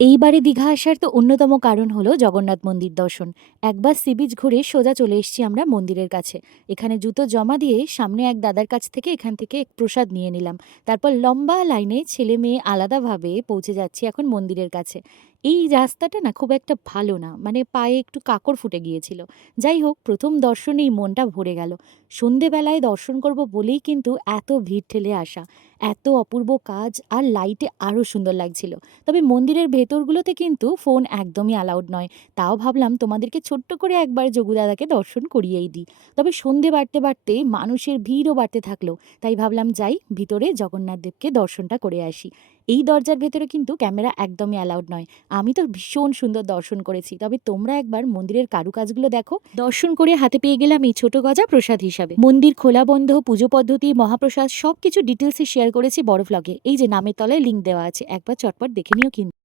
এইবারে দীঘা আসার তো অন্যতম কারণ হলো জগন্নাথ মন্দির দর্শন। একবার সি বিচ ঘুরে সোজা চলে এসেছি আমরা মন্দিরের কাছে। এখানে জুতো জমা দিয়ে সামনে এক দাদার কাছ থেকে এখান থেকে প্রসাদ নিয়ে নিলাম। তারপর লম্বা লাইনে ছেলে মেয়ে আলাদাভাবে পৌঁছে যাচ্ছি এখন মন্দিরের কাছে। এই রাস্তাটা না খুব একটা ভালো না, মানে পায়ে একটু কাঁকড় ফুটে গিয়েছিল। যাই হোক, প্রথম দর্শনেই মনটা ভরে গেল। সন্ধেবেলায় দর্শন করব বলেই কিন্তু এত ভিড় ঠেলে আসা। এত অপূর্ব কাজ আর লাইটে আরও সুন্দর লাগছিল। তবে মন্দিরের ভেতরগুলোতে কিন্তু ফোন একদমই অ্যালাউড নয়। তাও ভাবলাম তোমাদেরকে ছোট্ট করে একবার যোগু দাদাকে দর্শন করিয়েই দিই। তবে সন্ধে বাড়তে বাড়তে মানুষের ভিড়ও বাড়তে থাকলো। তাই ভাবলাম যাই ভিতরে জগন্নাথ দেবকে দর্শনটা করে আসি। এই দরজার ভেতরে কিন্তু ক্যামেরা একদমই অ্যালাউড নয়। আমি তো ভীষণ সুন্দর দর্শন করেছি, তবে তোমরা একবার মন্দিরের কারুকাজগুলো দেখো। দর্শন করে হাতে পেয়ে গেলাম এই ছোট গজা প্রসাদ হিসাবে। মন্দির খোলা বন্ধ, পুজো পদ্ধতি, মহাপ্রসাদ সবকিছু ডিটেলসে শেয়ার করেছি বড় ভ্লগে। এই যে নামের তলায় লিঙ্ক দেওয়া আছে, একবার চটপট দেখে নিও কিন্তু।